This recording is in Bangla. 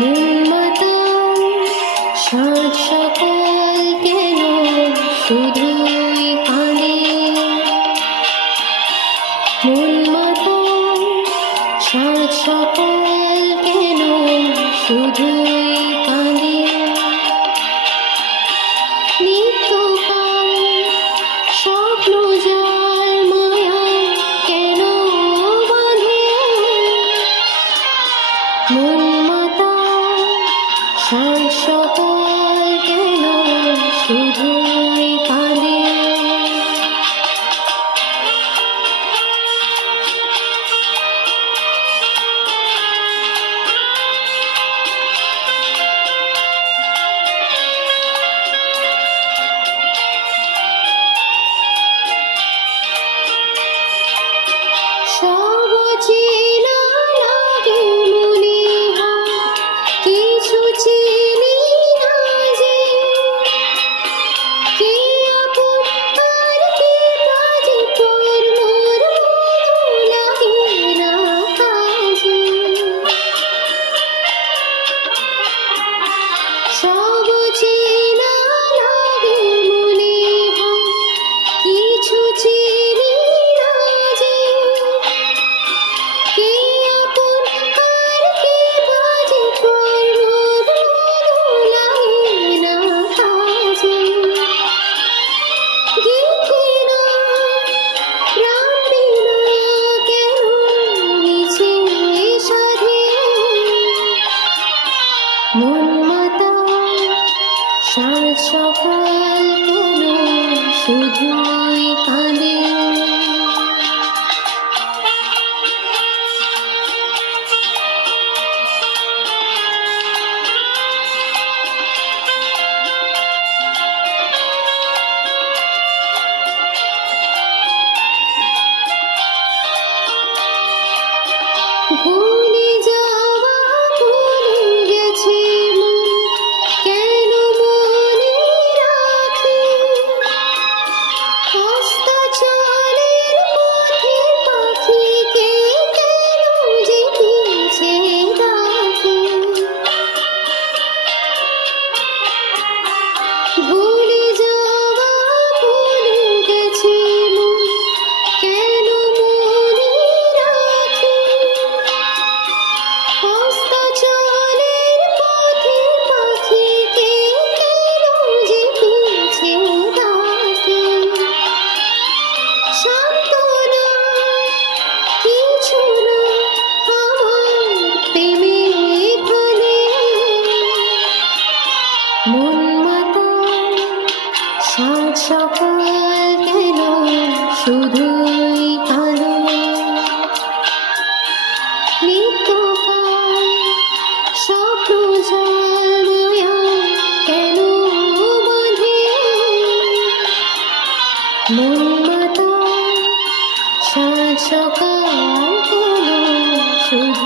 নির্মাতার সাত সকাল কেন শুধুই কাঁদে, নির্মাতার সাত সকাল কেন শুধুই কাঁদে, নিত্যকাল স্বপ্ন জাল মায়া কেন বাঁধে, সাত সকাল কেন শুধুই কাঁদে। সব চেনা লাগে মনে হয়, কিছু চিনি না যে, কে আপন আর কে কাজে, তোর মোর মন লাগে না কাজে। সব চেনা লাগে মনে হয়, কিছু চিনি না যে, কে আপন আর কে বাজে, তোর মোর মন লাগে না কাজে। গেথে না প্রাণ বিনা কেন মিছে সাধে, মন মাতার সাত সকাল কেন শুধুই কাঁদে। ভুলে যাওয়া ভুলে গেছে মন, কেন মনে রাখে, অস্তাচলের পথে পাখিকে কেন যে পিছে ডাকে। ভুলে যাওয়া ভুলে গেছে মন, কেন মনে রাখে, অস্তাচলের পথে পাখিকে কেন যে পিছে ডাকে। সান্ত্বনা কিছু না আমার প্রেমে এখানে, মন মাতার সাত সকাল কেন শুধুই কাঁদে, নিত্যকাল স্বপ্ন জাল মায়া কেন বাঁধে, মন মাতার সাত সকাল কেন শুধু